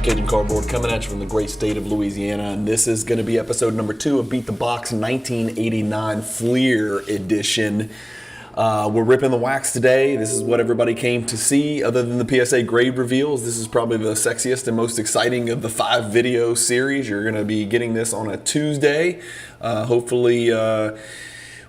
with Cajun Cardboard, coming at you from the great state of Louisiana, and this is going to be episode number 2 of Beat the Box 1989 Fleer Edition. We're ripping the wax today. This is what everybody came to see, other than the PSA grade reveals. This is probably the sexiest and most exciting of the 5 video series. You're going to be getting this on a Tuesday. Hopefully,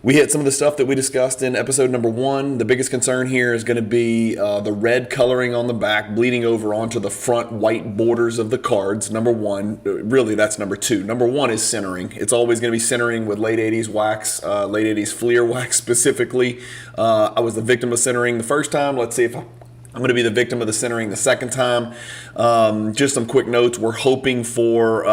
we hit some of the stuff that we discussed in episode number 1. The biggest concern here is going to be the red coloring on the back bleeding over onto the front white borders of the cards. Number 1. Really, that's number 2. Number 1 is centering. It's always going to be centering with late 80s wax, late 80s Fleer wax specifically. I was the victim of centering the first time. Let's see if I'm going to be the victim of the centering the second time. Just some quick notes. We're hoping for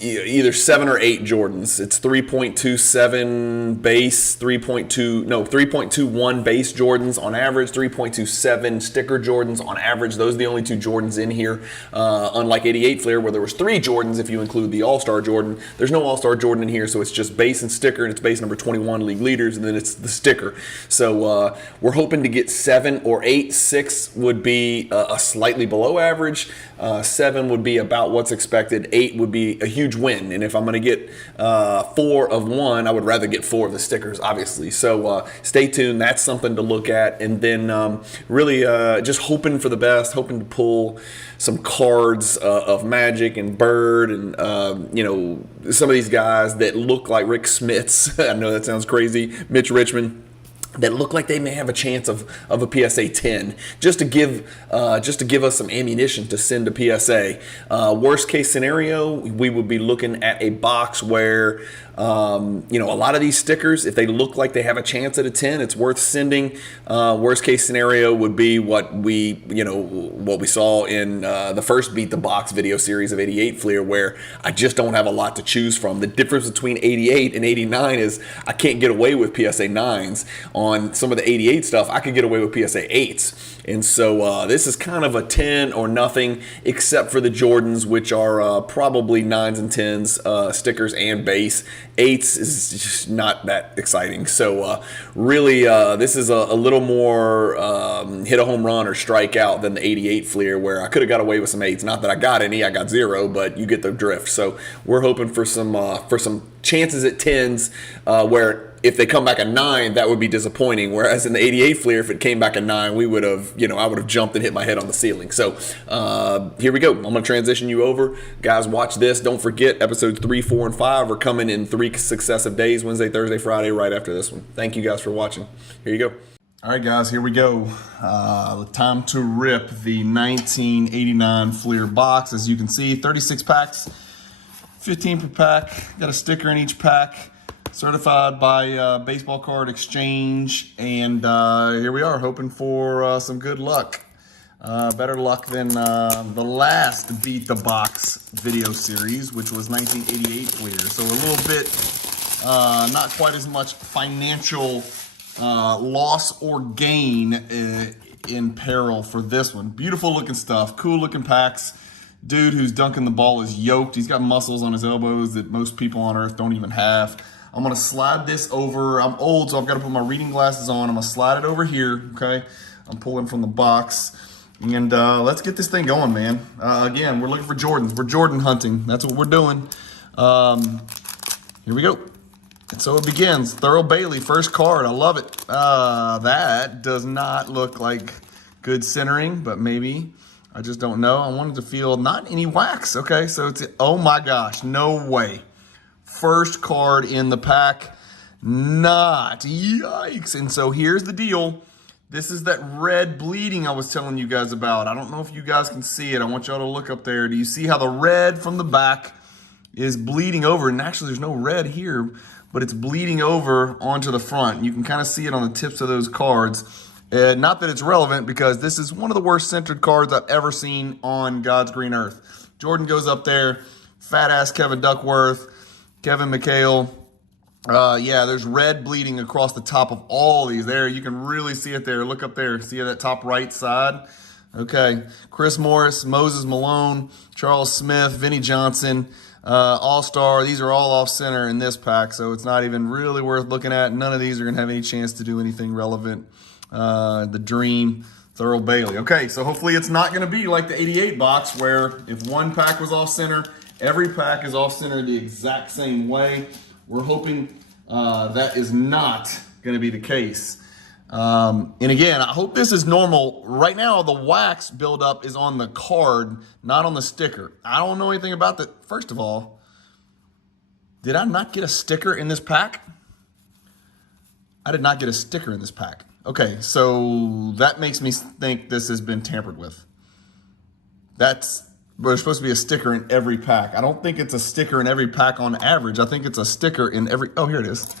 either 7 or 8 Jordans. It's 3.27 base, 3.21 base Jordans on average, 3.27 sticker Jordans on average. Those are the only 2 Jordans in here. Unlike 88 Fleer, where there was 3 Jordans if you include the All-Star Jordan. There's no All-Star Jordan in here, so it's just base and sticker, and it's base number 21 league leaders, and then it's the sticker. So we're hoping to get 7 or 8. 6 would be a slightly below average. 7 would be about what's expected. 8 would be a huge win, and if I'm going to get 4 of one, I would rather get 4 of the stickers, obviously. So stay tuned. That's something to look at, and then really just hoping for the best, hoping to pull some cards of Magic and Bird and some of these guys that look like Rick Smits. I know that sounds crazy. Mitch Richmond, that look like they may have a chance of a PSA 10, just to give us some ammunition to send to PSA. Worst case scenario, we would be looking at a box where a lot of these stickers, if they look like they have a chance at a 10, it's worth sending. Worst case scenario would be what we saw in the first Beat the Box video series of 88 Fleer, where I just don't have a lot to choose from. The difference between 88 and 89 is I can't get away with PSA 9s. On some of the 88 stuff, I could get away with PSA 8s. And so this is kind of a 10 or nothing, except for the Jordans, which are probably 9s and 10s, stickers and base. 8s is just not that exciting. So really, this is a little more hit a home run or strike out than the 88 Fleer, where I could have got away with some 8s. Not that I got any, I got 0, but you get the drift. So we're hoping for some chances at 10s where if they come back a 9, that would be disappointing. Whereas in the 88 Fleer, if it came back a 9, I would have jumped and hit my head on the ceiling. So here we go. I'm going to transition you over. Guys, watch this. Don't forget, episodes 3, 4, and 5 are coming in 3 successive days, Wednesday, Thursday, Friday, right after this one. Thank you guys for watching. Here you go. All right, guys, here we go. Time to rip the 1989 Fleer box. As you can see, 36 packs, 15 per pack. Got a sticker in each pack. Certified by Baseball Card Exchange, and here we are, hoping for some good luck. Better luck than the last Beat the Box video series, which was 1988 Fleer. So a little bit, not quite as much financial loss or gain in peril for this one. Beautiful looking stuff, cool looking packs. Dude who's dunking the ball is yoked. He's got muscles on his elbows that most people on earth don't even have. I'm going to slide this over. I'm old, so I've got to put my reading glasses on. I'm going to slide it over here, okay? I'm pulling from the box. And let's get this thing going, man. Again, we're looking for Jordans. We're Jordan hunting. That's what we're doing. Here we go. And so it begins. Thurl Bailey, first card. I love it. That does not look like good centering, but maybe. I just don't know. I wanted to feel not any wax. Okay, so it's, oh my gosh, no way. First card in the pack, not. Yikes. And so here's the deal. This is that red bleeding I was telling you guys about. I don't know if you guys can see it. I want y'all to look up there. Do you see how the red from the back is bleeding over? And actually there's no red here, but it's bleeding over onto the front. You can kind of see it on the tips of those cards. Not that it's relevant, because this is one of the worst centered cards I've ever seen on God's green earth. Jordan goes up there, fat ass Kevin Duckworth, Kevin McHale. Yeah, there's red bleeding across the top of all these. There, you can really see it there. Look up there. See that top right side? Okay. Chris Morris, Moses Malone, Charles Smith, Vinnie Johnson, All-Star. These are all off-center in this pack, so it's not even really worth looking at. None of these are going to have any chance to do anything relevant. The Dream, It's Earl Bailey. Okay, so hopefully it's not going to be like the 88 box where if one pack was off center, every pack is off center the exact same way. We're hoping that is not going to be the case. And again, I hope this is normal. Right now, the wax buildup is on the card, not on the sticker. I don't know anything about that. First of all, did I not get a sticker in this pack? I did not get a sticker in this pack. Okay, so that makes me think this has been tampered with. There's supposed to be a sticker in every pack. I don't think it's a sticker in every pack on average. I think it's a sticker in every, oh, here it is.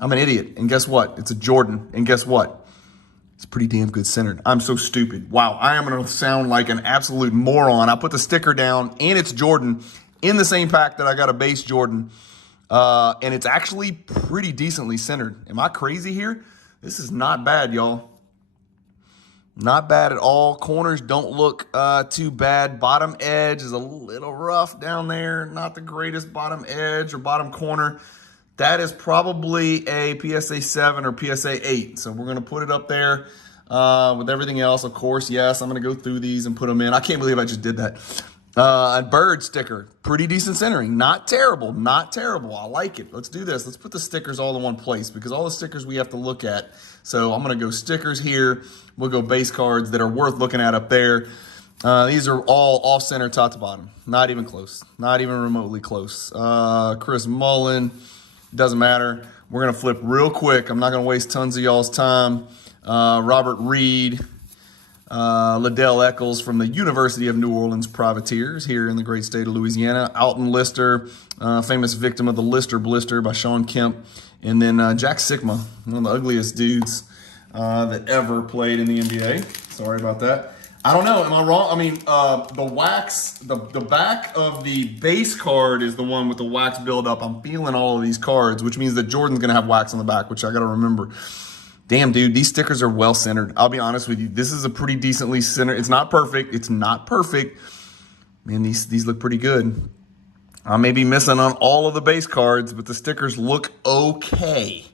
I'm an idiot, and guess what? It's a Jordan, and guess what? It's pretty damn good centered. I'm so stupid. Wow, I am gonna sound like an absolute moron. I put the sticker down, and it's Jordan in the same pack that I got a base Jordan, and it's actually pretty decently centered. Am I crazy here? This is not bad, y'all. Not bad at all. Corners don't look too bad. Bottom edge is a little rough down there. Not the greatest bottom edge or bottom corner. That is probably a PSA 7 or PSA 8. So we're going to put it up there with everything else. Of course, yes, I'm going to go through these and put them in. I can't believe I just did that. A bird sticker. Pretty decent centering. Not terrible. Not terrible. I like it. Let's do this. Let's put the stickers all in one place because all the stickers we have to look at. So I'm going to go stickers here. We'll go base cards that are worth looking at up there. These are all off-center top to bottom. Not even close. Not even remotely close. Chris Mullen. Doesn't matter. We're going to flip real quick. I'm not going to waste tons of y'all's time. Robert Reed, Liddell Eccles from the University of New Orleans Privateers here in the great state of Louisiana. Alton Lister, famous victim of the Lister Blister by Sean Kemp. And then Jack Sikma, one of the ugliest dudes that ever played in the NBA. Sorry about that. I don't know. Am I wrong? I mean, the wax, the back of the base card is the one with the wax buildup. I'm feeling all of these cards, which means that Jordan's going to have wax on the back, which I got to remember. Damn, dude, these stickers are well centered. I'll be honest with you. This is a pretty decently centered. It's not perfect. It's not perfect. Man, these look pretty good. I may be missing on all of the base cards, but the stickers look okay.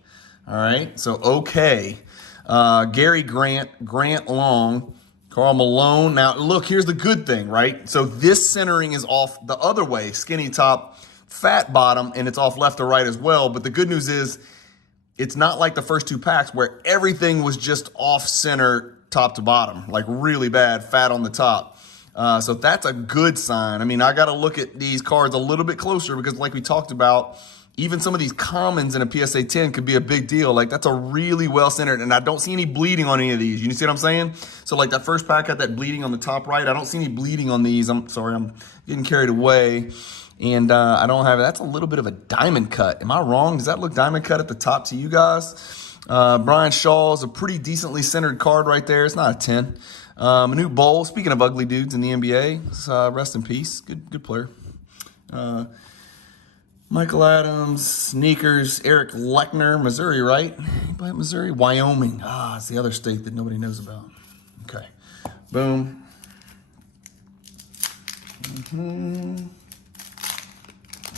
All right, so okay. Gary Grant, Grant Long, Karl Malone. Now, look, here's the good thing, right? So this centering is off the other way, skinny top, fat bottom, and it's off left to right as well. But the good news is it's not like the first two packs where everything was just off center top to bottom, like really bad, fat on the top. So that's a good sign. I mean, I got to look at these cards a little bit closer because like we talked about, even some of these commons in a PSA 10 could be a big deal. Like, that's a really well-centered, and I don't see any bleeding on any of these. You see what I'm saying? So, like, that first pack had that bleeding on the top right. I don't see any bleeding on these. I'm sorry, I'm getting carried away. And I don't have it. That's a little bit of a diamond cut. Am I wrong? Does that look diamond cut at the top to you guys? Brian Shaw is a pretty decently centered card right there. It's not a 10. Manu Bowl, speaking of ugly dudes in the NBA, rest in peace. Good player. Michael Adams, Sneakers, Eric Lechner, Missouri, right? Anybody Missouri? Wyoming. Ah, it's the other state that nobody knows about. Okay. Boom.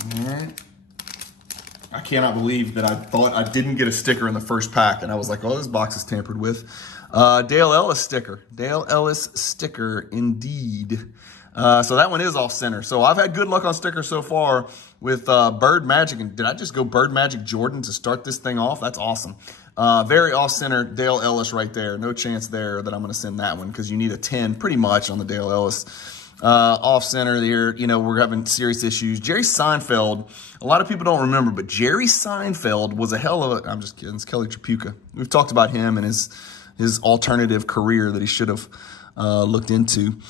All right. I cannot believe that I thought I didn't get a sticker in the first pack, and I was like, oh, this box is tampered with. Dale Ellis sticker. Dale Ellis sticker, indeed. So that one is off center. So I've had good luck on stickers so far with Bird Magic. And did I just go Bird Magic Jordan to start this thing off? That's awesome. Very off center, Dale Ellis right there. No chance there that I'm going to send that one because you need a 10 pretty much on the Dale Ellis. Off center here, you know, we're having serious issues. Jerry Seinfeld, a lot of people don't remember, but Jerry Seinfeld was a hell of a, I'm just kidding, it's Kelly Tripucka. We've talked about him and his alternative career that he should have looked into.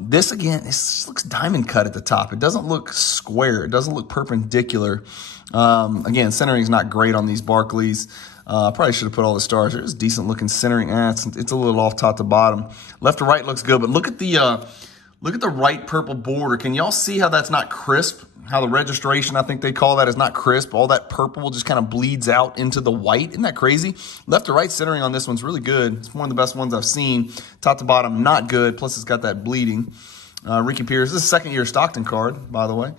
This again, this looks diamond cut at the top. It doesn't look square. It doesn't look perpendicular. Again, centering is not great on these Barclays. Probably should have put all the stars. There's decent looking centering. It's a little off top to bottom. Left to right looks good, but look at the right purple border. Can y'all see how that's not crisp? How the registration, I think they call that, is not crisp. All that purple just kind of bleeds out into the white. Isn't that crazy? Left to right centering on this one's really good. It's one of the best ones I've seen. Top to bottom, not good. Plus, it's got that bleeding. Ricky Pierce, this is a second-year Stockton card, by the way.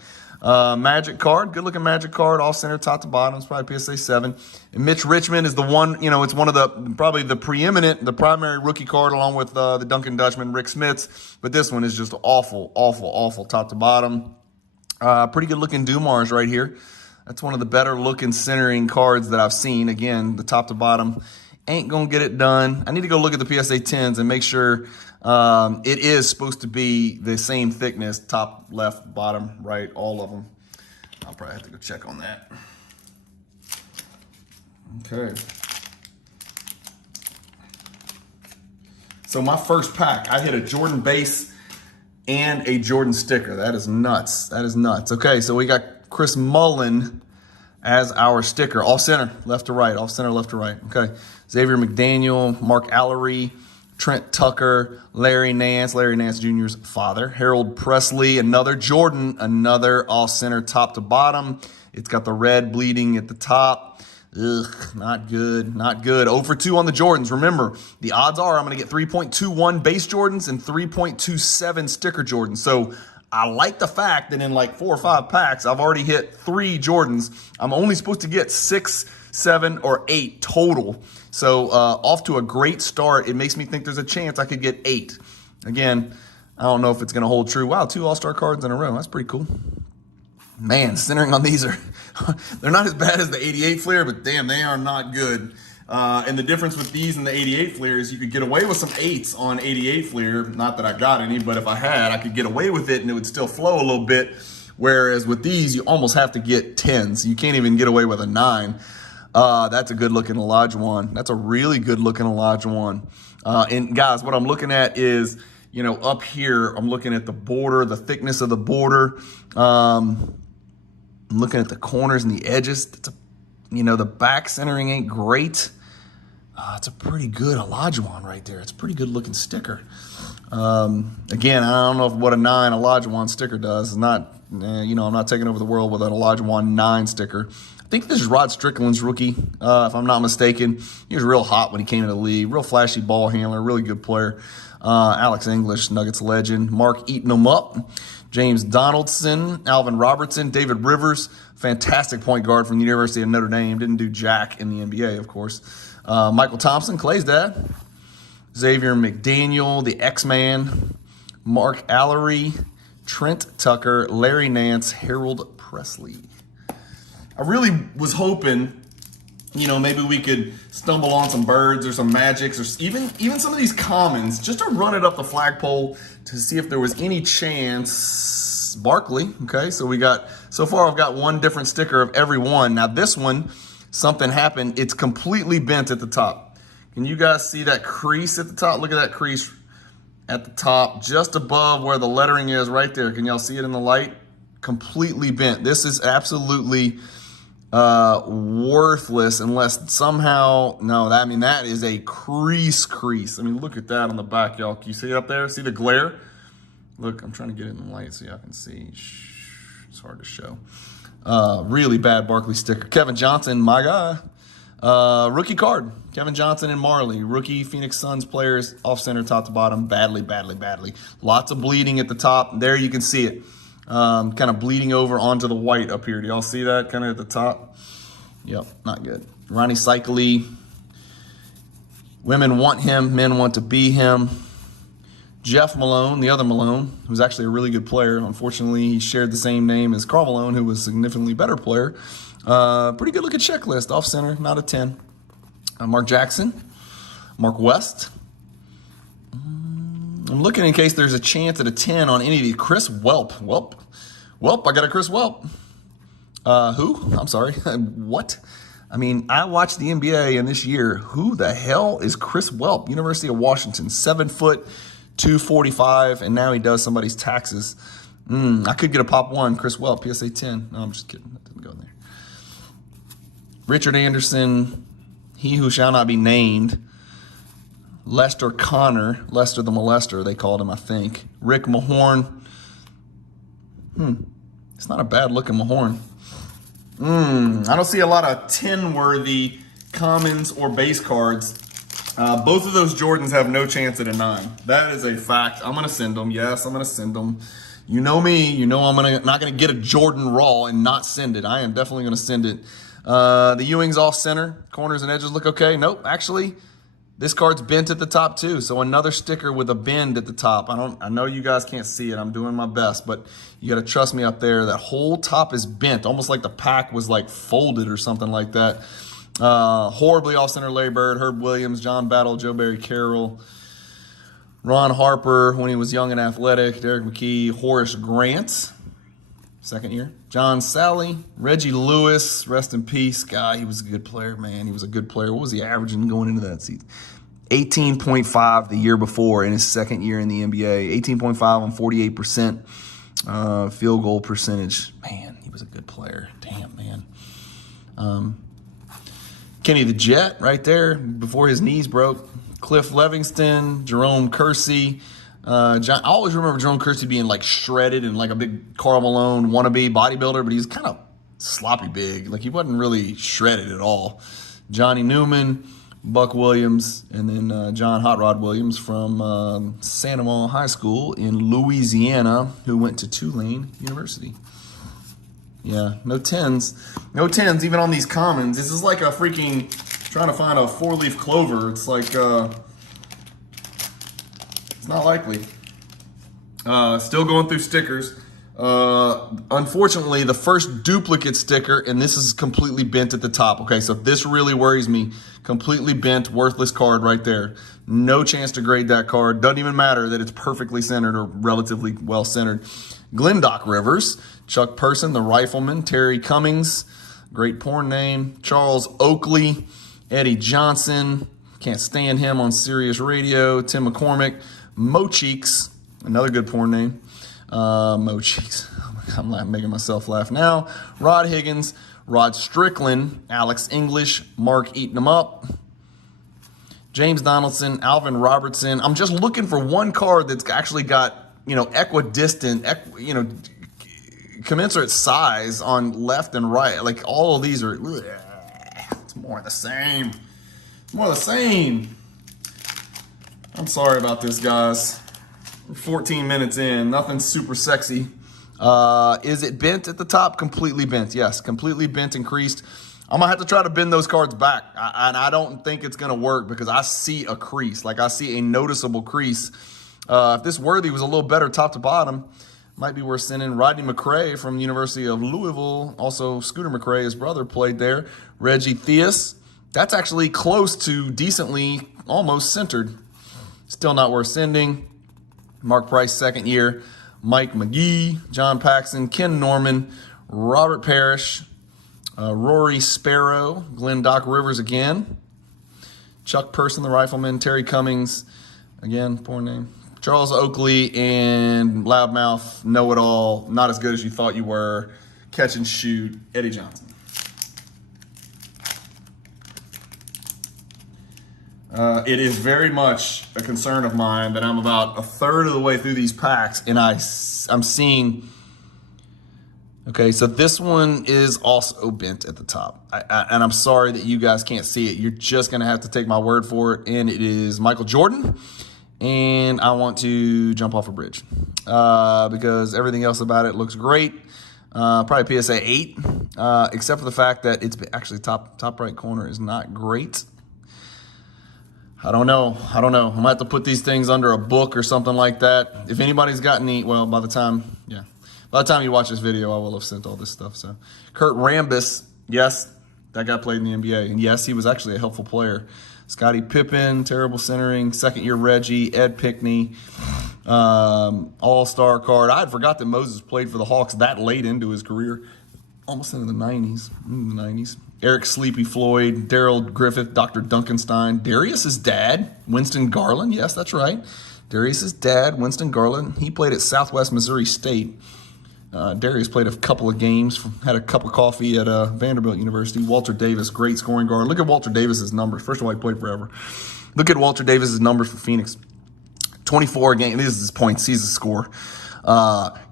Magic card, good looking Magic card, off center, top to bottom. It's probably PSA 7. And Mitch Richmond is the one, you know, it's one of the, probably the primary rookie card along with the Duncan Dutchman, Rick Smits. But this one is just awful, awful, awful top to bottom. Pretty good looking Dumars right here. That's one of the better looking centering cards that I've seen. Again, the top to bottom ain't going to get it done. I need to go look at the PSA 10s and make sure it is supposed to be the same thickness, top, left, bottom, right, all of them. I'll probably have to go check on that. Okay. So my first pack, I hit a Jordan base and a Jordan sticker. That is nuts. That is nuts. Okay, so we got Chris Mullin as our sticker. Off center, left to right. Off center, left to right. Okay. Xavier McDaniel, Mark Allery, Trent Tucker, Larry Nance Jr.'s father, Harold Presley, another Jordan, another off center, top to bottom. It's got the red bleeding at the top. Ugh, not good, not good. 0 for 2 on the Jordans. Remember, the odds are I'm going to get 3.21 base Jordans and 3.27 sticker Jordans. So I like the fact that in like 4 or 5 packs, I've already hit 3 Jordans. I'm only supposed to get 6, 7, or 8 total. So off to a great start. It makes me think there's a chance I could get 8. Again, I don't know if it's going to hold true. Wow, 2 All-Star cards in a row. That's pretty cool. Man, centering on these are, they're not as bad as the 88 Fleer, but damn, they are not good. And the difference with these and the 88 Fleer is you could get away with some 8s on 88 Fleer. Not that I got any, but if I had, I could get away with it and it would still flow a little bit. Whereas with these, you almost have to get 10s. You can't even get away with a 9. That's a good looking Olajuwon. That's a really good looking Olajuwon. And guys, what I'm looking at is, you know, up here, I'm looking at the border, the thickness of the border. I'm looking at the corners and the edges. It's a, you know, the back centering ain't great. It's a pretty good Olajuwon right there. It's a pretty good looking sticker. Again, I don't know what a 9 Olajuwon sticker does. It's not, you know, I'm not taking over the world with an Olajuwon 9 sticker. I think this is Rod Strickland's rookie, if I'm not mistaken. He was real hot when he came into the league. Real flashy ball handler, really good player. Alex English, Nuggets legend. Mark eating them up. James Donaldson, Alvin Robertson, David Rivers, fantastic point guard from the University of Notre Dame. Didn't do jack in the NBA, of course. Michael Thompson, Clay's dad. Xavier McDaniel, the X-Man. Mark Allery, Trent Tucker, Larry Nance, Harold Presley. I really was hoping, you know, maybe we could stumble on some birds or some magics or even some of these commons just to run it up the flagpole to see if there was any chance. Barkley, okay, so we got, so far I've got 1 different sticker of every one. Now this one, something happened. It's completely bent at the top. Can you guys see that crease at the top? Look at that crease at the top, just above where the lettering is right there. Can y'all see it in the light? Completely bent. This is absolutely worthless unless somehow, no, that, I mean, that is a crease. I mean, look at that on the back, y'all. Can you see it up there? See the glare? Look, I'm trying to get it in the light so y'all can see. It's hard to show. Really bad Barkley sticker. Kevin Johnson, my guy. Rookie card. Kevin Johnson and Marley. Rookie Phoenix Suns players. Off center, top to bottom. Badly. Lots of bleeding at the top. There you can see it. Kind of bleeding over onto the white up here. Do y'all see that kind of at the top? Yep, not good. Ronnie Cycli. Women want him. Men want to be him. Jeff Malone, the other Malone, who's actually a really good player. Unfortunately, he shared the same name as Karl Malone, who was a significantly better player. Pretty good looking checklist. Off center, not a 10. Mark Jackson. Mark West. I'm looking in case there's a chance at a 10 on any of these. Chris Welp. Welp, I got a Chris Welp. Who? I'm sorry. What? I mean, I watched the NBA in this year. Who the hell is Chris Welp? University of Washington, 7 foot, 245, and now he does somebody's taxes. I could get a pop 1, Chris Welp, PSA 10. No, I'm just kidding. That didn't go in there. Richard Anderson, he who shall not be named. Lester Connor, Lester the Molester, they called him, I think. Rick Mahorn. It's not a bad looking Mahorn. I don't see a lot of 10-worthy commons or base cards. Both of those Jordans have no chance at a 9. That is a fact. I'm going to send them. Yes, I'm going to send them. You know me. You know I'm not gonna get a Jordan raw and not send it. I am definitely gonna send it. The Ewing's off center. Corners and edges look okay. Nope, actually, this card's bent at the top too. So another sticker with a bend at the top. I know you guys can't see it. I'm doing my best, but you got to trust me up there. That whole top is bent, almost like the pack was like folded or something like that. Horribly off center. Larry Bird, Herb Williams, John Battle, Joe Barry Carroll, Ron Harper when he was young and athletic, Derek McKee, Horace Grant, second year, John Sally, Reggie Lewis, rest in peace. God, he was a good player, man. He was a good player. What was he averaging going into that season? 18.5 the year before in his second year in the NBA. 18.5 on 48% field goal percentage. Man, he was a good player. Damn, man. Kenny the Jet right there before his knees broke. Cliff Levingston, Jerome Kersey. I always remember Jerome Kersey being like shredded and like a big Karl Malone wannabe bodybuilder, but he was kind of sloppy big. Like he wasn't really shredded at all. Johnny Newman, Buck Williams, and then John Hot Rod Williams from Santa Monica High School in Louisiana, who went to Tulane University. Yeah, no 10s. No 10s even on these commons. This is like a freaking trying to find a four-leaf clover. It's like, it's not likely. Still going through stickers. Unfortunately, the first duplicate sticker, and this is completely bent at the top. Okay, so this really worries me. Completely bent, worthless card right there. No chance to grade that card. Doesn't even matter that it's perfectly centered or relatively well centered. Glendock Rivers, Chuck Person, the Rifleman, Terry Cummings, great porn name, Charles Oakley, Eddie Johnson, can't stand him on Sirius Radio, Tim McCormick, Mo Cheeks, another good porn name, Mo Cheeks, I'm making myself laugh now, Rod Higgins, Rod Strickland, Alex English, Mark Eating 'em Up, James Donaldson, Alvin Robertson. I'm just looking for one card that's actually got, equidistant, commensurate size on left and right. Like all of these are, it's more of the same. More of the same. I'm sorry about this, guys. We're 14 minutes in, nothing super sexy. Is it bent at the top? Completely bent, yes. Completely bent and creased. I'm going to have to try to bend those cards back. And I don't think it's going to work because I see a crease. Like I see a noticeable crease. If this Worthy was a little better top to bottom, might be worth sending. Rodney McRae from the University of Louisville. Also, Scooter McRae, his brother, played there. Reggie Theus. That's actually close to decently almost centered. Still not worth sending. Mark Price, second year. Mike McGee, John Paxson, Ken Norman, Robert Parrish, Rory Sparrow, Glendock Rivers again. Chuck Person, the Rifleman, Terry Cummings, again, poor name. Charles Oakley, and Loudmouth, Know-It-All, not as good as you thought you were, Catch and Shoot, Eddie Johnson. It is very much a concern of mine that I'm about a third of the way through these packs, and I'm seeing, okay, so this one is also bent at the top. And I'm sorry that you guys can't see it. You're just going to have to take my word for it, and it is Michael Jordan. And I want to jump off a bridge because everything else about it looks great. Probably PSA 8, except for the fact that it's actually top right corner is not great. I don't know. I might have to put these things under a book or something like that. If anybody's got any, well, by the time you watch this video, I will have sent all this stuff. So, Kurt Rambis, yes, that guy played in the NBA, and yes, he was actually a helpful player. Scottie Pippen, terrible centering. Second year Reggie, Ed Pinkney, all-star card. I had forgot that Moses played for the Hawks that late into his career, almost into the 90s. Eric Sleepy Floyd, Daryl Griffith, Dr. Duncanstein, Darius's dad, Winston Garland. Yes, that's right. Darius's dad, Winston Garland. He played at Southwest Missouri State. Darius played a couple of games, had a cup of coffee at Vanderbilt University. Walter Davis, great scoring guard. Look at Walter Davis's numbers. First of all, he played forever. Look at Walter Davis's numbers for Phoenix. 24 games. This is his points. He's the score.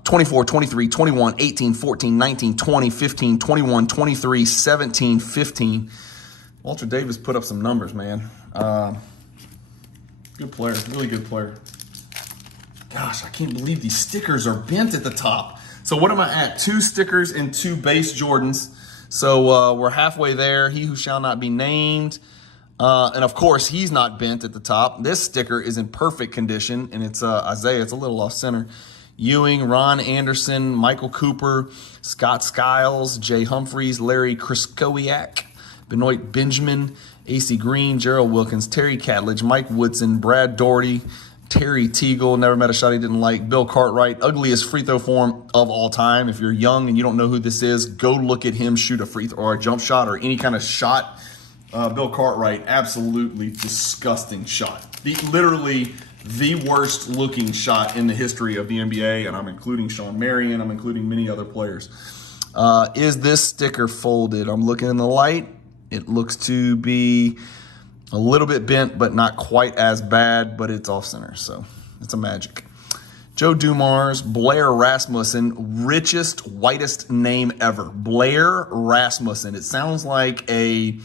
24, 23, 21, 18, 14, 19, 20, 15, 21, 23, 17, 15. Walter Davis put up some numbers, man. Good player. Really good player. Gosh, I can't believe these stickers are bent at the top. So what am I at? 2 stickers and 2 base Jordans. So we're halfway there. He who shall not be named. And of course, he's not bent at the top. This sticker is in perfect condition, and it's Isaiah. It's a little off center. Ewing, Ron Anderson, Michael Cooper, Scott Skiles, Jay Humphreys, Larry Kraskowiak, Benoit Benjamin, AC Green, Gerald Wilkins, Terry Catledge, Mike Woodson, Brad Doherty, Terry Teagle, never met a shot he didn't like, Bill Cartwright, ugliest free throw form of all time. If you're young and you don't know who this is, go look at him shoot a free throw or a jump shot or any kind of shot. Bill Cartwright, absolutely disgusting shot. Literally the worst looking shot in the history of the NBA, and I'm including Sean Marion, I'm including many other players. Is this sticker folded? I'm looking in the light. It looks to be a little bit bent, but not quite as bad, but it's off center, so it's a magic. Joe Dumars, Blair Rasmussen, richest, whitest name ever. Blair Rasmussen. It sounds like a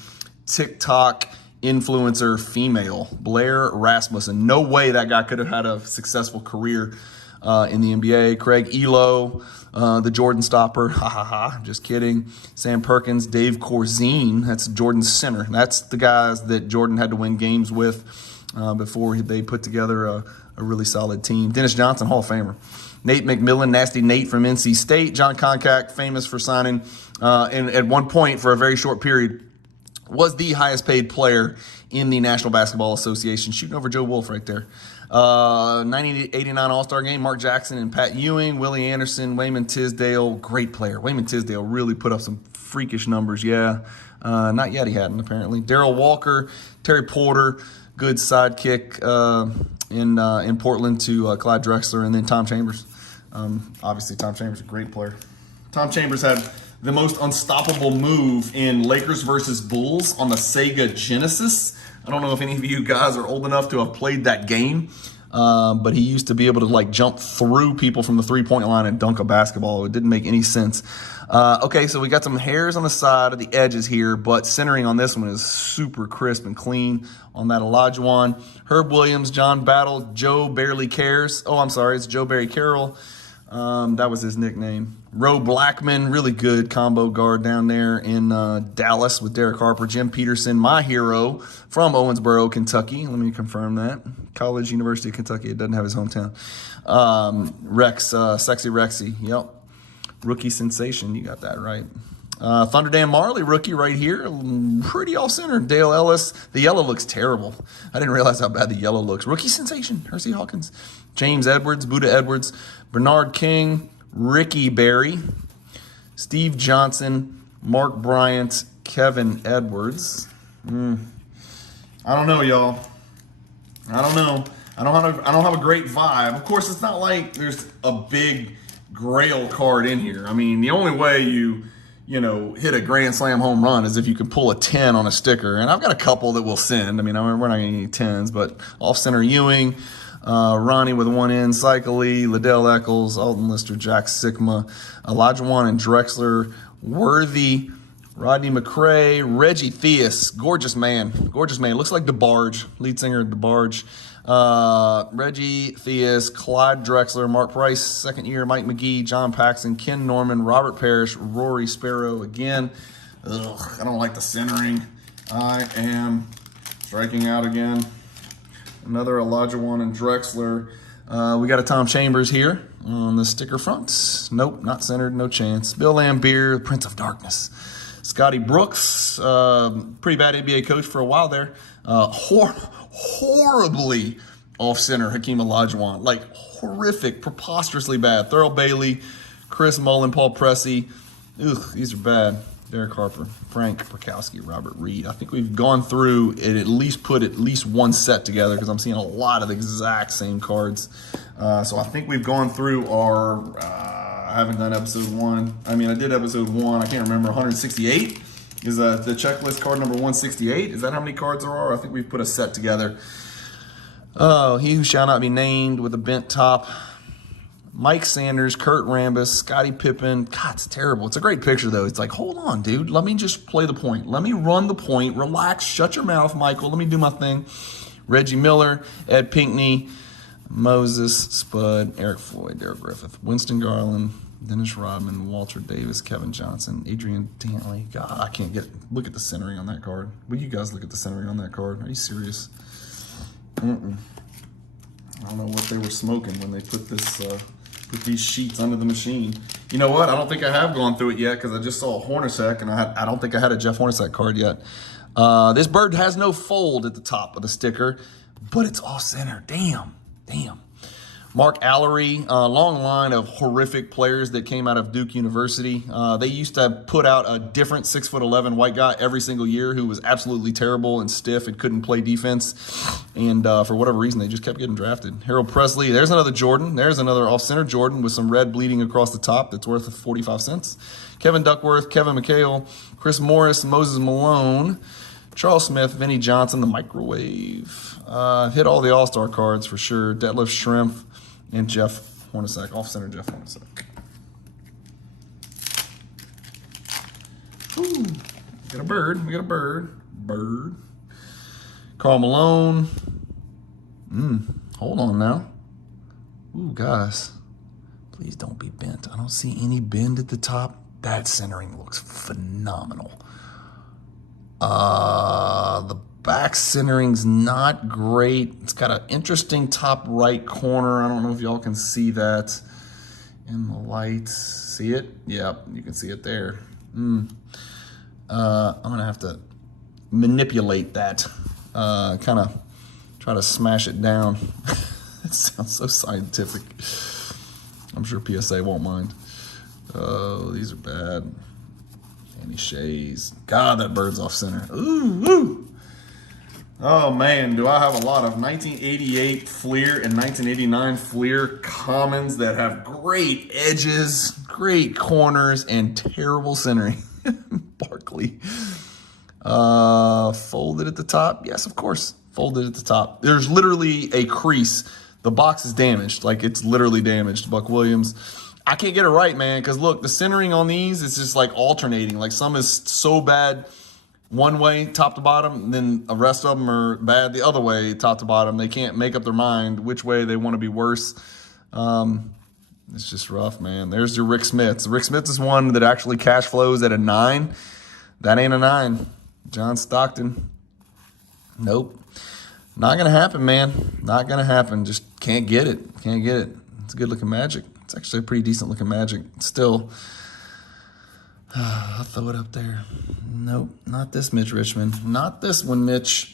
TikTok influencer female. Blair Rasmussen. No way that guy could have had a successful career in the NBA. Craig Elo, the Jordan stopper. Ha ha ha. Just kidding. Sam Perkins, Dave Corzine. That's Jordan's center. That's the guys that Jordan had to win games with before they put together a really solid team. Dennis Johnson, Hall of Famer. Nate McMillan, Nasty Nate from NC State. John Koncak, famous for signing, and at one point for a very short period, was the highest paid player in the National Basketball Association, shooting over Joe Wolf right there. 1989 All-Star Game, Mark Jackson and Pat Ewing, Willie Anderson, Wayman Tisdale, great player. Wayman Tisdale really put up some freakish numbers, yeah. Not yet, he hadn't, apparently. Darrell Walker, Terry Porter, good sidekick in Portland to Clyde Drexler, and then Tom Chambers. Obviously, Tom Chambers is a great player. Tom Chambers had the most unstoppable move in Lakers versus Bulls on the Sega Genesis. I don't know if any of you guys are old enough to have played that game, but he used to be able to like jump through people from the three-point line and dunk a basketball. It didn't make any sense. Okay, so we got some hairs on the side of the edges here, but centering on this one is super crisp and clean on that Olajuwon. Herb Williams, John Battle, Joe Barely Cares. Oh, I'm sorry, it's Joe Barry Carroll. That was his nickname. Ro Blackman, really good combo guard down there in Dallas with Derek Harper. Jim Peterson, my hero from Owensboro, Kentucky. Let me confirm that. College, University of Kentucky. It doesn't have his hometown. Rex, Sexy Rexy. Yep. Rookie sensation. You got that right. Thunder Dan Marley, rookie right here. Pretty off-center. Dale Ellis. The yellow looks terrible. I didn't realize how bad the yellow looks. Rookie sensation. Hersey Hawkins. James Edwards, Buddha Edwards, Bernard King, Ricky Berry, Steve Johnson, Mark Bryant, Kevin Edwards. I don't know, y'all. I don't know. I don't have a great vibe. Of course, it's not like there's a big Grail card in here. I mean, the only way you hit a Grand Slam home run is if you can pull a 10 on a sticker. And I've got a couple that we'll send. I mean, we're not going to need 10s, but off-center Ewing, Ronnie with one in, Cycle Lee, Liddell Eccles, Alton Lister, Jack Sikma, Olajuwon and Drexler, Worthy, Rodney McRae, Reggie Theus, gorgeous man, looks like DeBarge, lead singer of DeBarge. Reggie Theus, Clyde Drexler, Mark Price, second year, Mike McGee, John Paxson, Ken Norman, Robert Parrish, Rory Sparrow again. I don't like the centering. I am striking out again. Another Olajuwon and Drexler. We got a Tom Chambers here on the sticker front. Nope, not centered, no chance. Bill Laimbeer, Prince of Darkness. Scotty Brooks, pretty bad NBA coach for a while there. Horribly off-center Hakeem Olajuwon. Like, horrific, preposterously bad. Thurl Bailey, Chris Mullen, Paul Pressey. Ugh, these are bad. Derek Harper, Frank Perkowski, Robert Reed. I think we've gone through and at least put at least one set together because I'm seeing a lot of the exact same cards. So I think we've gone through our, I haven't done episode 1. I mean, I did episode 1. I can't remember, 168? Is the checklist card number 168? Is that how many cards there are? I think we've put a set together. Oh, He Who Shall Not Be Named with a bent top. Mike Sanders, Kurt Rambis, Scottie Pippen. God, it's terrible. It's a great picture, though. It's like, hold on, dude. Let me just play the point. Let me run the point. Relax. Shut your mouth, Michael. Let me do my thing. Reggie Miller, Ed Pinkney, Moses, Spud, Eric Floyd, Derek Griffith, Winston Garland, Dennis Rodman, Walter Davis, Kevin Johnson, Adrian Dantley. God, I can't get. Look at the centering on that card. Will you guys look at the centering on that card? Are you serious? I don't know what they were smoking when they put this, put these sheets under the machine. You know what? I don't think I have gone through it yet because I just saw a Hornacek, and I don't think I had a Jeff Hornacek card yet. This bird has no fold at the top of the sticker, but it's off center. Damn. Mark Allery, long line of horrific players that came out of Duke University. They used to put out a different 6'11" white guy every single year who was absolutely terrible and stiff and couldn't play defense. And for whatever reason, they just kept getting drafted. Harold Presley, there's another Jordan. There's another off-center Jordan with some red bleeding across the top that's worth 45 cents. Kevin Duckworth, Kevin McHale, Chris Morris, Moses Malone, Charles Smith, Vinnie Johnson, the microwave. Hit all the All-Star cards for sure. Detlef Schrempf and Jeff Hornacek. Off-center Jeff Hornacek. Ooh, we got a bird. Bird. Karl Malone. Hold on now. Ooh, guys. Please don't be bent. I don't see any bend at the top. That centering looks phenomenal. The back centering's not great. It's got an interesting top right corner. I don't know if y'all can see that in the light. See it? Yep, you can see it there. I'm gonna have to manipulate that. Kind of try to smash it down. It sounds so scientific. I'm sure PSA won't mind. Oh, these are bad. Any Shays. God, that bird's off center. Ooh. Oh, man, do I have a lot of 1988 Fleer and 1989 Fleer commons that have great edges, great corners, and terrible centering. Barkley. Folded at the top. Yes, of course. Folded at the top. There's literally a crease. The box is damaged. Like, it's literally damaged. Buck Williams. I can't get it right, man, because look, the centering on these is just like alternating. Like some is so bad one way, top to bottom, and then the rest of them are bad the other way, top to bottom. They can't make up their mind which way they want to be worse. It's just rough, man. There's your Rick Smiths. Rick Smiths is one that actually cash flows at a 9. That ain't a 9. John Stockton. Nope. Not going to happen, man. Not going to happen. Just can't get it. Can't get it. It's a good looking Magic. It's actually a pretty decent looking Magic. Still, I'll throw it up there. Nope, not this Mitch Richmond. Not this one, Mitch.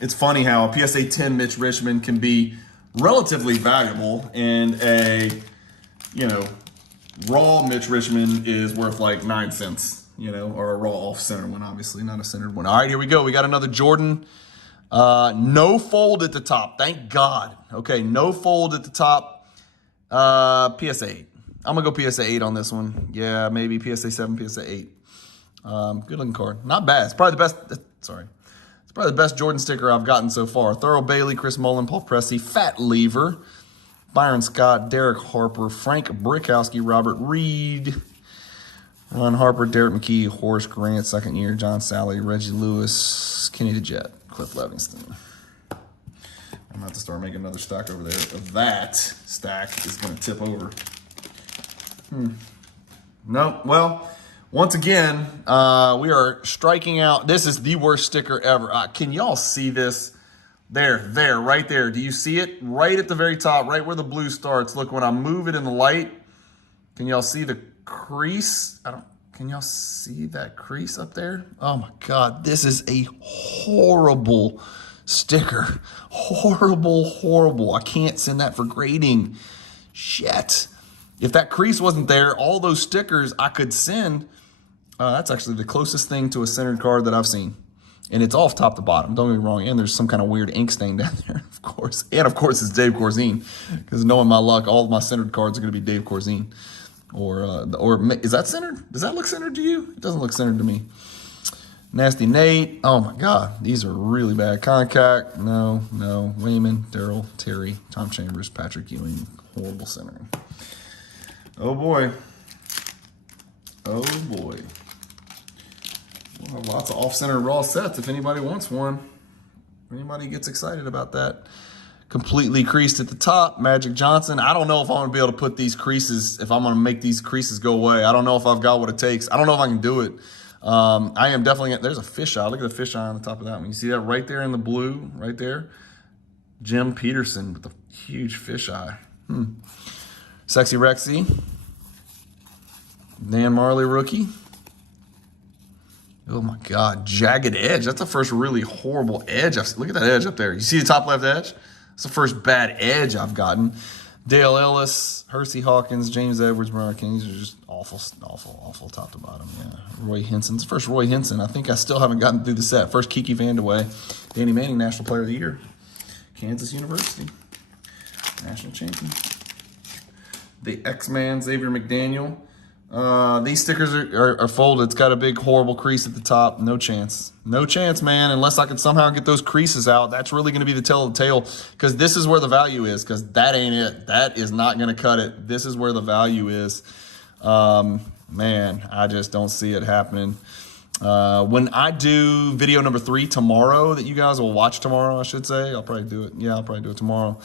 It's funny how a PSA 10 Mitch Richmond can be relatively valuable, and a, raw Mitch Richmond is worth like 9 cents, or a raw off-center one, obviously, not a centered one. All right, here we go. We got another Jordan. No fold at the top. Thank God. Okay, no fold at the top. PSA 8. I'm going to go PSA 8 on this one. Yeah, maybe PSA 7, PSA 8. Good looking card. Not bad. It's probably the best. It's probably the best Jordan sticker I've gotten so far. Thurl Bailey, Chris Mullin, Paul Pressey, Fat Lever, Byron Scott, Derek Harper, Frank Brickowski, Robert Reed, Ron Harper, Derek McKee, Horace Grant, second year, John Sally, Reggie Lewis, Kenny the Jet, Cliff Livingston. I'm about to start making another stack over there. That stack is going to tip over. No, well, once again, we are striking out. This is the worst sticker ever. Can y'all see this? There, right there. Do you see it? Right at the very top, right where the blue starts. Look, when I move it in the light, can y'all see the crease? Can y'all see that crease up there? Oh my God, this is a horrible sticker. Horrible. I can't send that for grading. Shit. If that crease wasn't there, all those stickers I could send. That's actually the closest thing to a centered card that I've seen. And it's off top to bottom. Don't get me wrong. And there's some kind of weird ink stain down there, of course. And of course, it's Dave Corzine. Because knowing my luck, all of my centered cards are going to be Dave Corzine. Or is that centered? Does that look centered to you? It doesn't look centered to me. Nasty Nate. Oh my God. These are really bad. Concac. No. Wayman, Daryl, Terry, Tom Chambers, Patrick Ewing. Horrible centering. Oh boy. We'll have lots of off-center raw sets if anybody wants one. If anybody gets excited about that. completely creased at the top. Magic Johnson. I don't know if I'm going to be able to put these creases, if I'm going to make these creases go away. I don't know if I've got what it takes. I don't know if I can do it. I am definitely, there's a fisheye. Look at the fisheye on the top of that one. You see that right there in the blue, right there? Jim Peterson with the huge fisheye. Sexy Rexy. Dan Marley rookie. Oh my God, jagged edge. That's the first really horrible edge. Look at that edge up there. You see the top left edge? That's the first bad edge I've gotten. Dale Ellis, Hersey Hawkins, James Edwards, Brian King. These are just awful, awful, awful top to bottom. Yeah. Roy Henson. It's the first Roy Henson. I think I still haven't gotten through the set. First Kiki Vandeweghe. Danny Manning, National Player of the Year. Kansas University. National champion. The X-Man, Xavier McDaniel. These stickers are folded. It's got a big, horrible crease at the top. No chance. No chance, man, unless I can somehow get those creases out. That's really going to be the tell of the tale, because this is where the value is, because that ain't it. That is not going to cut it. This is where the value is. Man, I just don't see it happening. When I do video number 3 tomorrow, that you guys will watch tomorrow, I should say. I'll probably do it. Yeah, I'll probably do it tomorrow.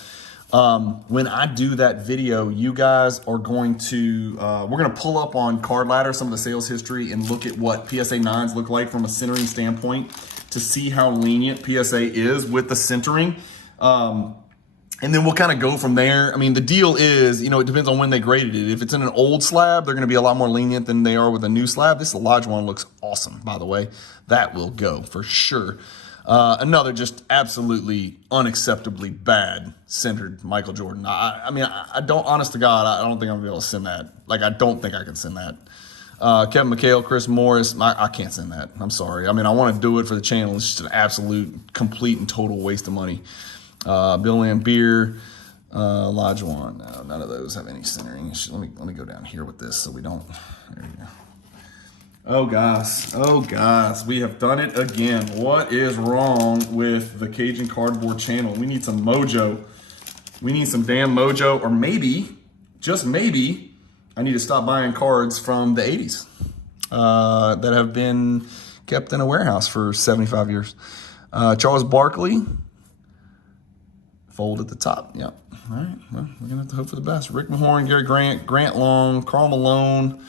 When I do that video, you guys are going to, we're going to pull up on Card Ladder some of the sales history and look at what PSA 9s look like from a centering standpoint to see how lenient PSA is with the centering. And then we'll kind of go from there. I mean, the deal is, you know, it depends on when they graded it. If it's in an old slab, they're going to be a lot more lenient than they are with a new slab. This large one looks awesome, by the way. That will go for sure. Another just absolutely unacceptably bad centered Michael Jordan. I mean, I don't, honest to God, I don't think I'm going to be able to send that. Like, I don't think I can send that. Kevin McHale, Chris Morris, I can't send that. I'm sorry. I mean, I want to do it for the channel. It's just an absolute, complete, and total waste of money. Bill Lambier, Lajuan. No, none of those have any centering. Let me go down here with this so we don't. There you go. Oh gosh, we have done it again. What is wrong with the Cajun Cardboard channel? We need some mojo. We need some damn mojo, or maybe, just maybe, I need to stop buying cards from the 80s that have been kept in a warehouse for 75 years. Charles Barkley, fold at the top. Yep. All right, well, we're going to have to hope for the best. Rick Mahorn, Gary Grant, Grant Long, Karl Malone,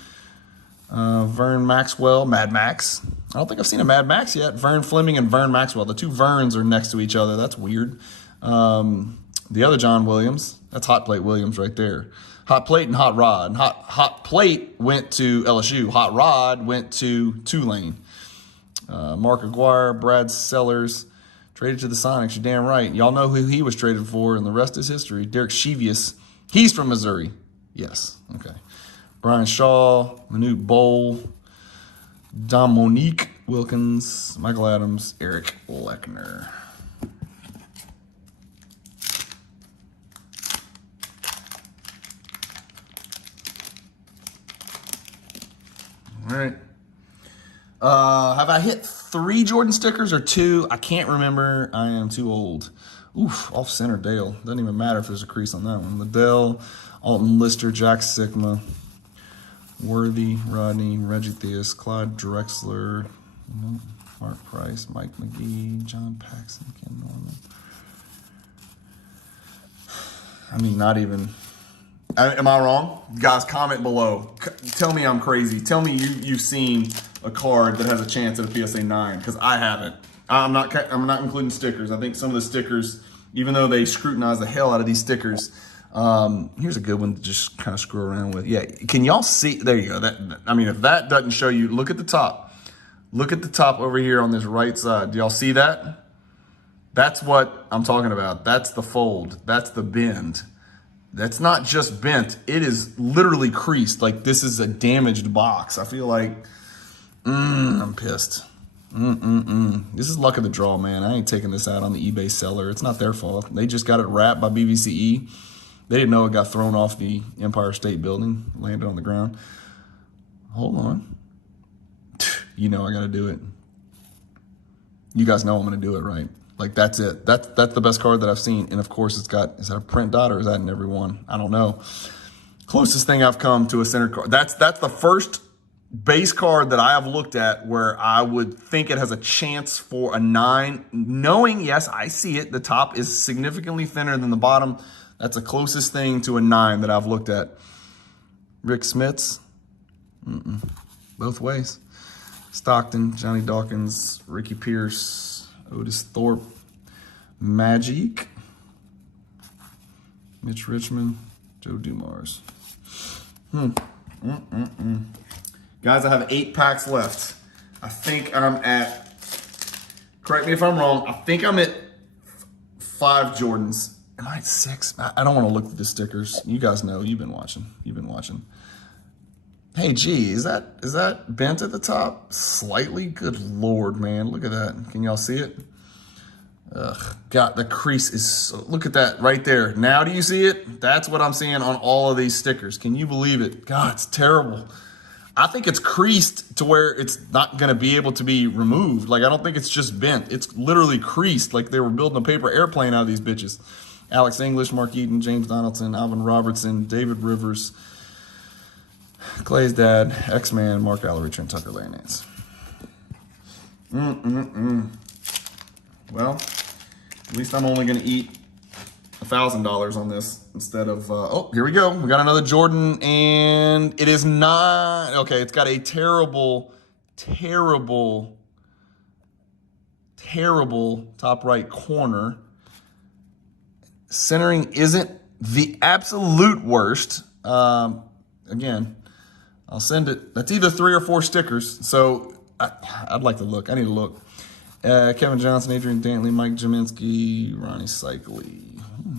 Vern Maxwell, Mad Max. I don't think I've seen a Mad Max yet. Vern Fleming and Vern Maxwell. The two Verns are next to each other. That's weird. The other John Williams, that's Hot Plate Williams right there. Hot Plate and Hot Rod. And Hot Plate went to LSU. Hot Rod went to Tulane. Mark Aguirre, Brad Sellers, traded to the Sonics. You're damn right. Y'all know who he was traded for, and the rest is history. Derek Chevius. He's from Missouri. Yes. Okay. Brian Shaw, Manute Bowl, Dominique Wilkins, Michael Adams, Eric Lechner. All right. Have I hit 3 Jordan stickers or 2? I can't remember. I am too old. Oof, off center Dale. Doesn't even matter if there's a crease on that one. Liddell, Alton Lister, Jack Sigma, Worthy, Rodney, Reggie Theus, Clyde Drexler, Mark Price, Mike McGee, John Paxson, Ken Norman. I mean, not even. Am I wrong? Guys, comment below. Tell me I'm crazy. Tell me you've seen a card that has a chance at a PSA 9, because I haven't. I'm not including stickers. I think some of the stickers, even though they scrutinize the hell out of these stickers, here's a good one to just kind of screw around with. Yeah, can y'all see? There you go. I mean, if that doesn't show you, look at the top. Look at the top over here on this right side. Do y'all see that? That's what I'm talking about. That's the fold. That's the bend. That's not just bent. It is literally creased. Like, this is a damaged box. I feel like, I'm pissed. This is luck of the draw, man. I ain't taking this out on the eBay seller. It's not their fault. They just got it wrapped by BWCE. They didn't know it got thrown off the Empire State Building, landed on the ground. Hold on. You know I got to do it. You guys know I'm going to do it, right? Like, that's it. That's the best card that I've seen. And, of course, is that a print dot or is that in every one? I don't know. Closest thing I've come to a center card. That's the first base card that I have looked at where I would think it has a chance for a 9, knowing, yes, I see it. The top is significantly thinner than the bottom. That's the closest thing to a 9 that I've looked at. Rick Smits. Both ways. Stockton, Johnny Dawkins, Ricky Pierce, Otis Thorpe, Magic, Mitch Richmond, Joe Dumars. Guys, I have 8 packs left. I think I'm at, correct me if I'm wrong, I think I'm at 5 Jordans. Am I at 6? I don't want to look at the stickers. You guys know, you've been watching. Hey, gee, is that bent at the top? Slightly? Good Lord, man. Look at that. Can y'all see it? Ugh, God, the crease is so, look at that right there. Now do you see it? That's what I'm seeing on all of these stickers. Can you believe it? God, it's terrible. I think it's creased to where it's not going to be able to be removed. Like, I don't think it's just bent. It's literally creased like they were building a paper airplane out of these bitches. Alex English, Mark Eaton, James Donaldson, Alvin Robertson, David Rivers, Clay's dad, X-Man, Mark Allery, Trent Tucker, Larry Nance. Well, at least I'm only going to eat $1,000 on this instead of, oh, here we go. We got another Jordan, and it is not, okay, it's got a terrible top right corner. Centering isn't the absolute worst. Again, I'll send it. That's either 3 or 4 stickers. So I'd like to look. I need to look. Kevin Johnson, Adrian Dantley, Mike Jaminski, Ronnie Cycli.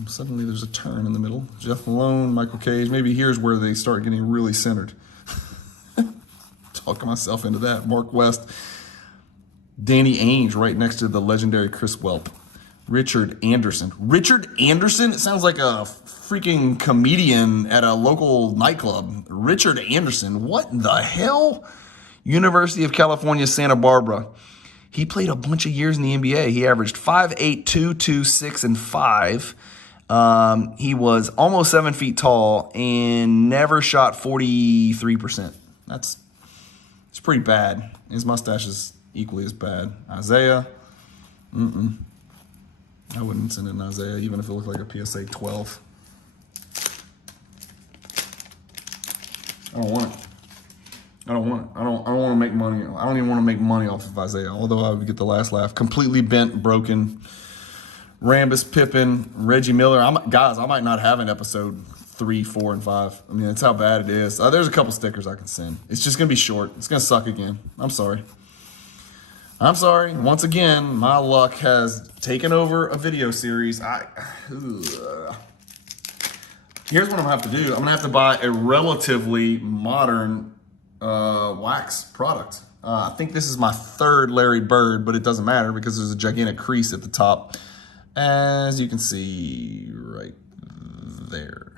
Suddenly there's a turn in the middle. Jeff Malone, Michael Cage. Maybe here's where they start getting really centered. Talking myself into that. Mark West. Danny Ainge right next to the legendary Chris Welp. Richard Anderson. Richard Anderson? It sounds like a freaking comedian at a local nightclub. Richard Anderson. What in the hell? University of California, Santa Barbara. He played a bunch of years in the NBA. He averaged 5'8", 2, 6, and 5. He was almost 7 feet tall and never shot 43%. It's pretty bad. His mustache is equally as bad. Isaiah. I wouldn't send in Isaiah, even if it looked like a PSA 12. I don't want it. I don't want to make money. I don't even want to make money off of Isaiah, although I would get the last laugh. Completely bent, broken. Rambus, Pippen, Reggie Miller. Guys, I might not have an episode 3, 4, and 5. I mean, that's how bad it is. There's a couple stickers I can send. It's just going to be short. It's going to suck again. I'm sorry. Once again, my luck has taken over a video series. Here's what I'm going to have to do. I'm going to have to buy a relatively modern wax product. I think this is my 3rd Larry Bird, but it doesn't matter because there's a gigantic crease at the top. As you can see right there.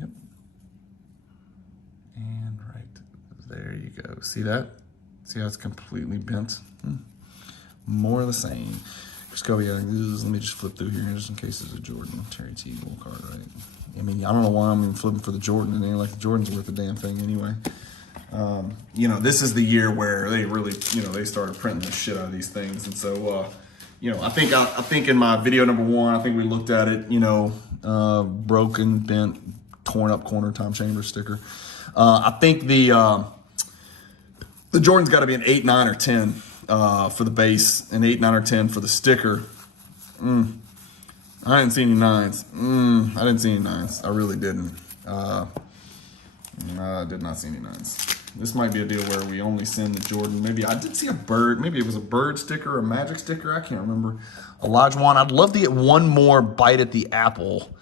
Yep. And right there you go. See that? See how it's completely bent? More of the same. Let me just flip through here just in case there's a Jordan. Terry T. Gold card, right? I mean, I don't know why I'm even flipping for the Jordan. It ain't like the Jordan's worth a damn thing anyway. This is the year where they really, they started printing the shit out of these things. And so, I think in my video number 1, I think we looked at it, broken, bent, torn up corner Tom Chambers sticker. I think the Jordan's got to be an 8, 9, or 10 for the base, an 8, 9, or 10 for the sticker. I didn't see any 9s. I didn't see any 9s. I really didn't. I did not see any 9s. This might be a deal where we only send the Jordan. Maybe I did see a bird. Maybe it was a bird sticker or a magic sticker. I can't remember. Olajuwon. I'd love to get one more bite at the apple.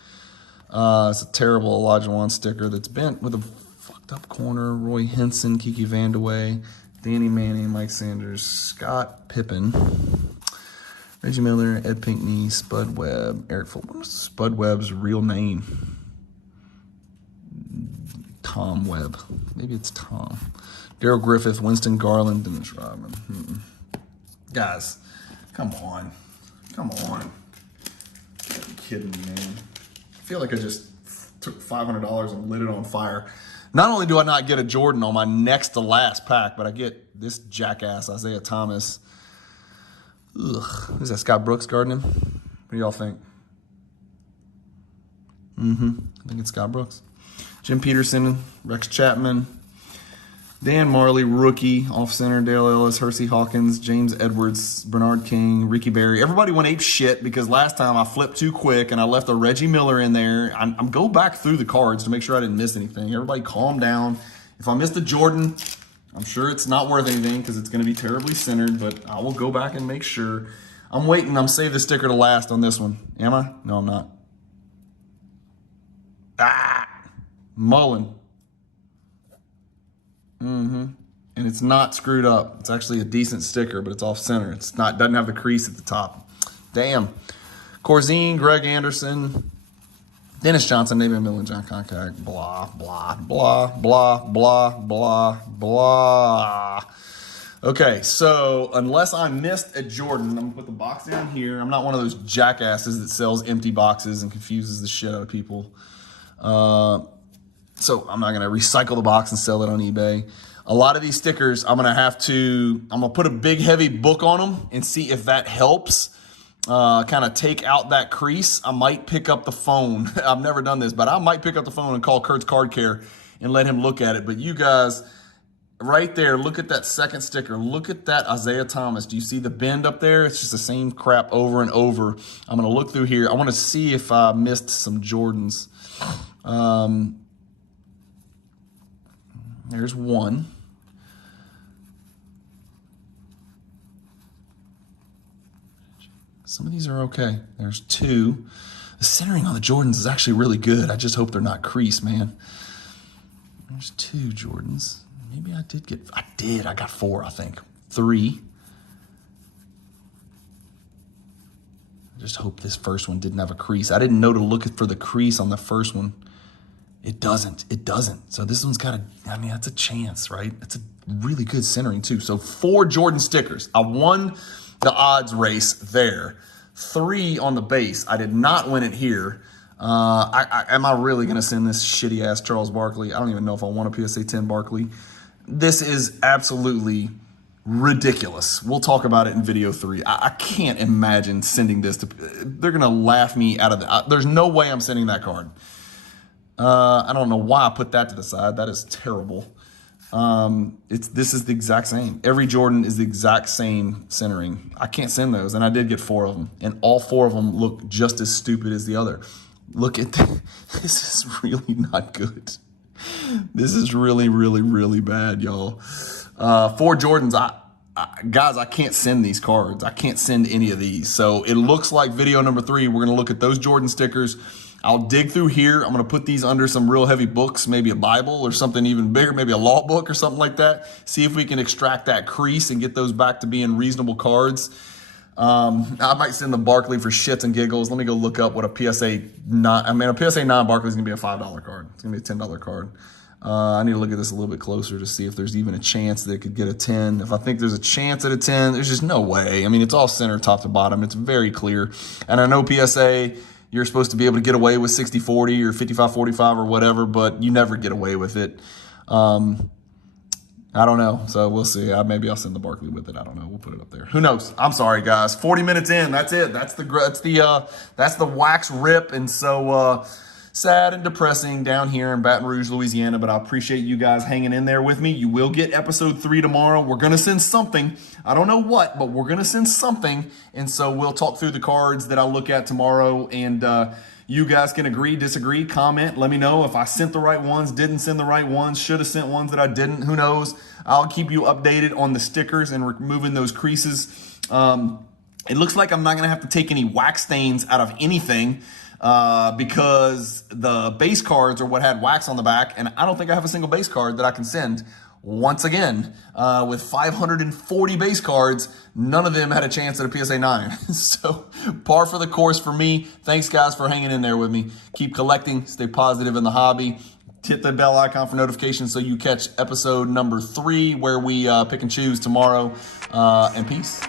It's a terrible Olajuwon sticker that's bent with a fucked up corner. Roy Henson, Kiki Vandeweghe, Danny Manning, Mike Sanders, Scott Pippen, Reggie Miller, Ed Pinkney, Spud Webb, Eric Fulton. What was Spud Webb's real name? Tom Webb. Maybe it's Tom. Daryl Griffith, Winston Garland, Dennis Rodman. Guys, come on. Come on. You kidding me, man? I feel like I just took $500 and lit it on fire. Not only do I not get a Jordan on my next to last pack, but I get this jackass Isaiah Thomas. Ugh. Who's that, Scott Brooks guarding him? What do y'all think? I think it's Scott Brooks. Jim Peterson, Rex Chapman, Dan Marley, rookie, off center, Dale Ellis, Hersey Hawkins, James Edwards, Bernard King, Ricky Berry. Everybody went ape shit because last time I flipped too quick and I left a Reggie Miller in there. I'm go back through the cards to make sure I didn't miss anything. Everybody calm down. If I missed a Jordan, I'm sure it's not worth anything because it's going to be terribly centered, but I will go back and make sure. I'm waiting. I'm saving the sticker to last on this one. Am I? No, I'm not. Mullen. And it's not screwed up. It's actually a decent sticker, but it's off center. It's not, doesn't have the crease at the top. Damn. Corzine, Greg Anderson, Dennis Johnson, David Millen, John Concact, blah, blah, blah, blah, blah, blah, blah. Okay, so unless I missed a Jordan, I'm going to put the box down here. I'm not one of those jackasses that sells empty boxes and confuses the shit out of people. So I'm not going to recycle the box and sell it on eBay. A lot of these stickers, I'm going to put a big heavy book on them and see if that helps kind of take out that crease. I might pick up the phone. I've never done this, but I might pick up the phone and call Kurt's Card Care and let him look at it. But you guys, right there, look at that second sticker. Look at that Isaiah Thomas. Do you see the bend up there? It's just the same crap over and over. I'm going to look through here. I want to see if I missed some Jordans. There's one. Some of these are okay. There's two. The centering on the Jordans is actually really good. I just hope they're not crease, man. There's two Jordans. Maybe I got four, I think. Three. I just hope this first one didn't have a crease. I didn't know to look for the crease on the first one. It doesn't. So this one's got that's a chance, right? It's a really good centering too. So 4 Jordan stickers. I won the odds race there. 3 on the base. I did not win it here. Am I really going to send this shitty ass Charles Barkley? I don't even know if I want a PSA 10 Barkley. This is absolutely ridiculous. We'll talk about it in video 3. I can't imagine sending this to. They're going to laugh me out of the. There's no way I'm sending that card. I don't know why I put that to the side. That is terrible. This is the exact same. Every Jordan is the exact same centering. I can't send those, and I did get 4 of them, and all 4 of them look just as stupid as the other. Look at this. This is really not good. This is really, really, really bad, y'all. 4 Jordans. Guys, I can't send these cards. I can't send any of these. So it looks like video number 3. We're going to look at those Jordan stickers. I'll dig through here. I'm going to put these under some real heavy books, maybe a Bible or something even bigger, maybe a law book or something like that. See if we can extract that crease and get those back to being reasonable cards. I might send the Barkley for shits and giggles. Let me go look up what a PSA 9, a PSA 9 Barkley is going to be a $5 card. It's going to be a $10 card. I need to look at this a little bit closer to see if there's even a chance that it could get a 10. If I think there's a chance at a 10, there's just no way. I mean, it's all center top to bottom. It's very clear. And I know PSA, you're supposed to be able to get away with 60-40 or 55-45 or whatever, but you never get away with it. I don't know. So we'll see. Maybe I'll send the Barkley with it. I don't know. We'll put it up there. Who knows? I'm sorry, guys. 40 minutes in. That's it. That's the wax rip. And so sad and depressing down here in Baton Rouge, Louisiana. But I appreciate you guys hanging in there with me. You will get episode 3 tomorrow. We're going to send something. I don't know what, but we're going to send something. And so we'll talk through the cards that I'll look at tomorrow. And you guys can agree, disagree, comment. Let me know if I sent the right ones, didn't send the right ones, should have sent ones that I didn't. Who knows? I'll keep you updated on the stickers and removing those creases. It looks like I'm not going to have to take any wax stains out of anything because the base cards are what had wax on the back. And I don't think I have a single base card that I can send. Once again, with 540 base cards, none of them had a chance at a PSA 9. So par for the course for me. Thanks, guys, for hanging in there with me. Keep collecting. Stay positive in the hobby. Hit the bell icon for notifications so you catch episode number 3 where we pick and choose tomorrow. And peace.